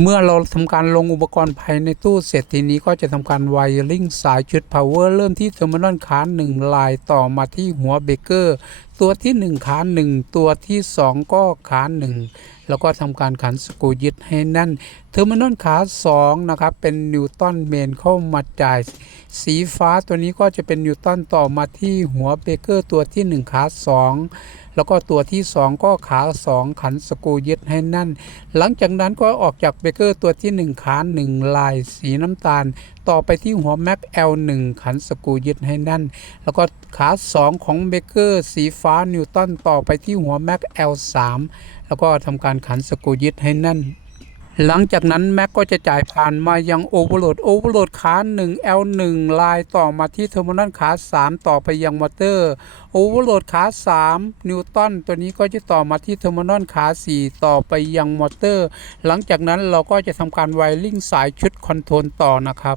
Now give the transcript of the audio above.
เมื่อเราทำการลงอุปกรณ์ภายในตู้เสร็จทีนี้ก็จะทำการไวริ่งสายชุด power เริ่มที่เทอร์มินอลขา1ลายต่อมาที่หัวเบเกอร์ ตัวที่ 1 ขา 1 ตัวที่ 2 ก็ขา 1 แล้วก็ทำการขันสกูยึดให้แน่นเทอร์มินอลขา 2 นะครับ เป็นนิวตันเมนเข้ามาจ่าย สีฟ้าตัวนี้ก็จะเป็นนิวตันต่อมาที่หัวเบเกอร์ตัวที่ 1 ขา 2 แล้วก็ตัวที่ 2 ก็ขา 2 ขันสกูยึดให้แน่น หลังจากนั้นก็ออกจากเบเกอร์ตัวที่ 1 ขา 1 ลายสีน้ำตาล ต่อไปที่หัวแม็ก L1 ขันสกูยึดให้แน่น แล้วก็ขา 2 ของเบเกอร์สีฟ้านิวตันต่อไปที่หัวแม็ก L3 แล้วก็ทำการขันสกูยึดให้แน่น หลังจากนั้นแม็กก็จะจ่ายผ่านมายังโอเวอร์โหลดโอเวอร์โหลดขา 1 L1 ลายต่อมาที่เทอร์มินอลขา 3 ต่อไปยังมอเตอร์โอเวอร์โหลดขา 3 นิวตันตัวนี้ก็จะต่อมาที่เทอร์มินอลขา 4 ต่อไปยังมอเตอร์ หลังจากนั้นเราก็จะทำการไวริ่งสายชุดคอนโทรลต่อนะครับ